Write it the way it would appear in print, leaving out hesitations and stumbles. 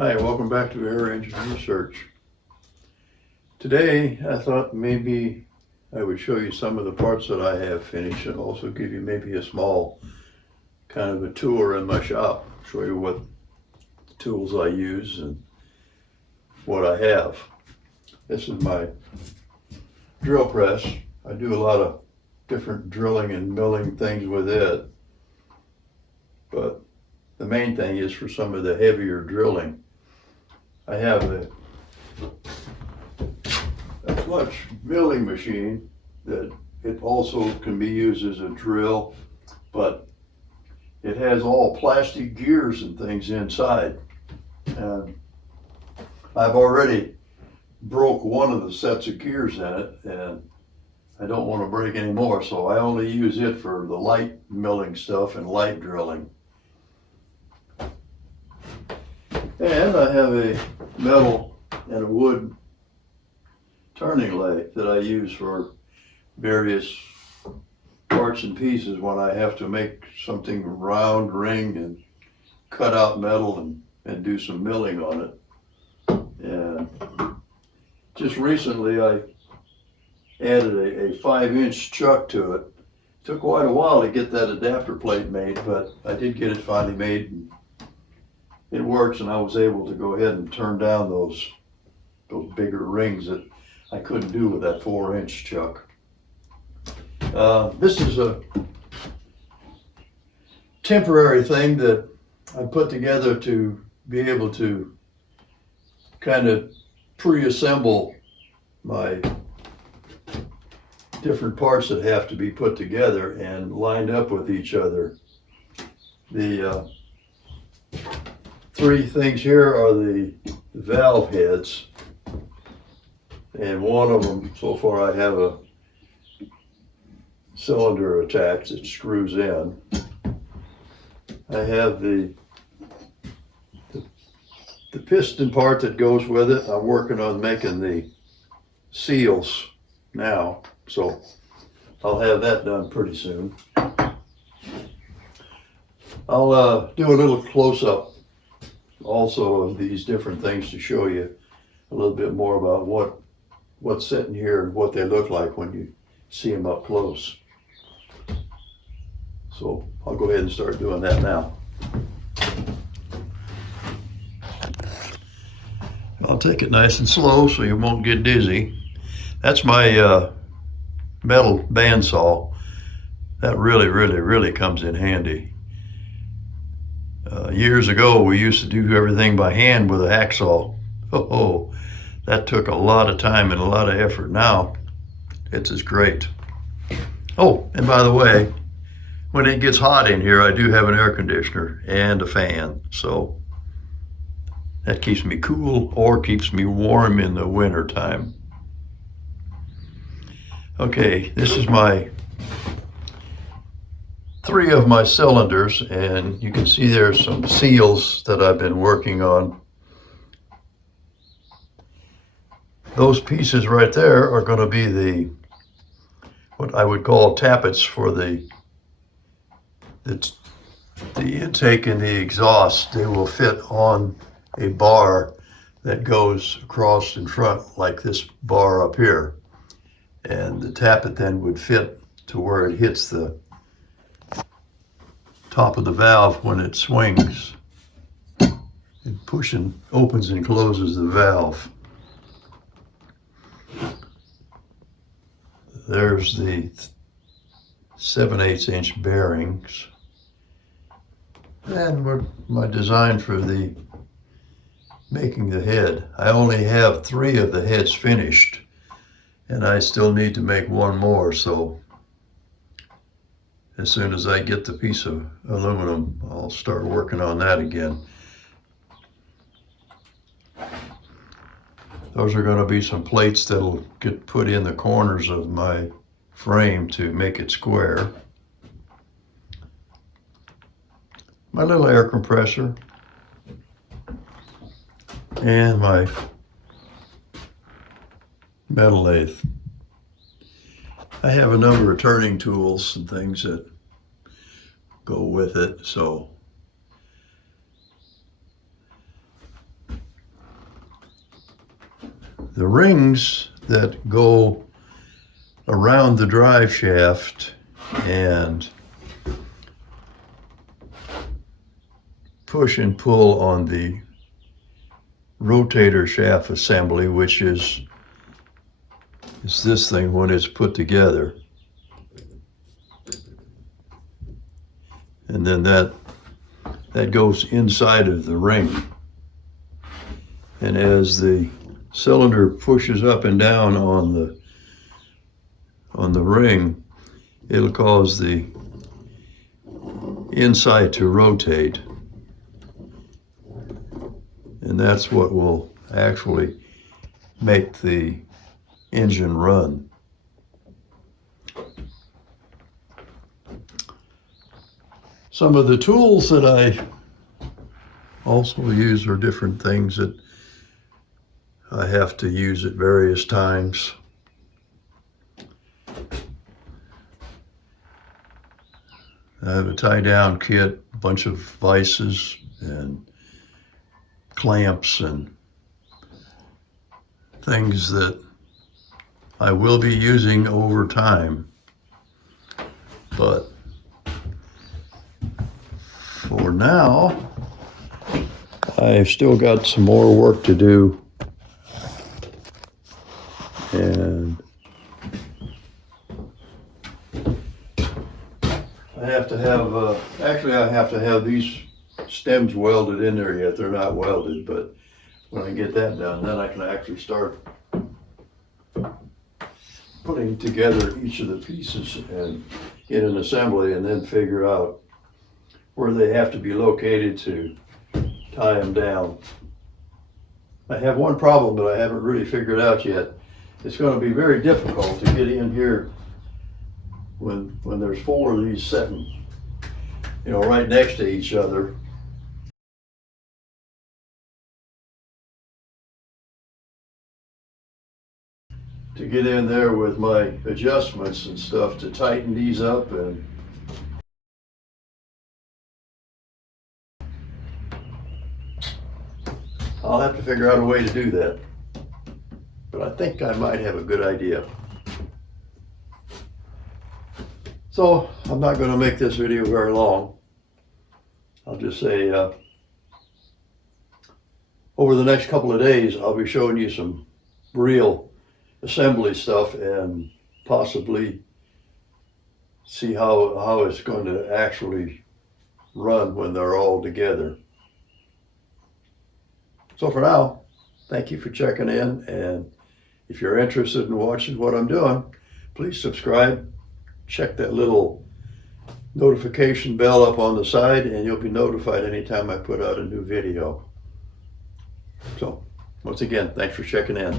Hi, welcome back to Air Engine Research. Today, I thought maybe I would show you some of the parts that I have finished and also give you maybe a small kind of a tour in my shop, show you what tools I use and what I have. This is my drill press. I do a lot of different drilling and milling things with it, but the main thing is for some of the heavier drilling. I have a clutch milling machine that it also can be used as a drill, but it has all plastic gears and things inside. And I've already broke one of the sets of gears in it, and I don't want to break any more, so I only use it for the light milling stuff and light drilling. And I have a metal and a wood turning lathe that I use for various parts and pieces when I have to make something round, ring, and cut out metal and do some milling on it. And just recently I added a 5-inch chuck to it. Took quite a while to get that adapter plate made, but I did get it finally made. And it works, and I was able to go ahead and turn down those bigger rings that I couldn't do with that 4-inch chuck. This is a temporary thing that I put together to be able to kind of pre-assemble my different parts that have to be put together and lined up with each other. The three things here are the valve heads, and one of them, so far I have a cylinder attached that screws in. I have the piston part that goes with it. I'm working on making the seals now, so I'll have that done pretty soon. I'll do a little close-up also of these different things to show you a little bit more about what's sitting here and what they look like when you see them up close. So I'll go ahead and start doing that now. I'll take it nice and slow so you won't get dizzy. That's my metal bandsaw. That really comes in handy. Years ago, we used to do everything by hand with a hacksaw. Oh, that took a lot of time and a lot of effort. Now, it's just great. Oh, and by the way, when it gets hot in here, I do have an air conditioner and a fan, so that keeps me cool or keeps me warm in the winter time. Okay, this is three of my cylinders, and you can see there's some seals that I've been working on. Those pieces right there are going to be what I would call tappets for the intake and the exhaust. They will fit on a bar that goes across in front like this bar up here, and the tappet then would fit to where it hits the top of the valve when it swings. It opens and closes the valve. There's the 7/8-inch bearings. And my design for making the head. I only have 3 of the heads finished, and I still need to make one more, so as soon as I get the piece of aluminum, I'll start working on that again. Those are going to be some plates that'll get put in the corners of my frame to make it square. My little air compressor and my metal lathe. I have a number of turning tools and things that go with it, so the rings that go around the drive shaft and push and pull on the rotator shaft assembly, which is this thing when it's put together. And then that goes inside of the ring. And as the cylinder pushes up and down on the ring, it'll cause the inside to rotate. And that's what will actually make the engine run. Some of the tools that I also use are different things that I have to use at various times. I have a tie-down kit, a bunch of vices and clamps and things that I will be using over time. But for now, I've still got some more work to do. And I have to have, actually I have to have these stems welded in there yet. They're not welded, but when I get that done, then I can actually start putting together each of the pieces and in an assembly, and then figure out where they have to be located to tie them down. I have one problem that I haven't really figured out yet. It's going to be very difficult to get in here when there's four of these sitting, you know, right next to each other. To get in there with my adjustments and stuff to tighten these up, and I'll have to figure out a way to do that. But I think I might have a good idea. So I'm not going to make this video very long. I'll just say over the next couple of days I'll be showing you some real assembly stuff and possibly see how it's going to actually run when they're all together. So for now, thank you for checking in, and if you're interested in watching what I'm doing, please subscribe. Check that little notification bell up on the side and you'll be notified anytime I put out a new video. So once again, thanks for checking in.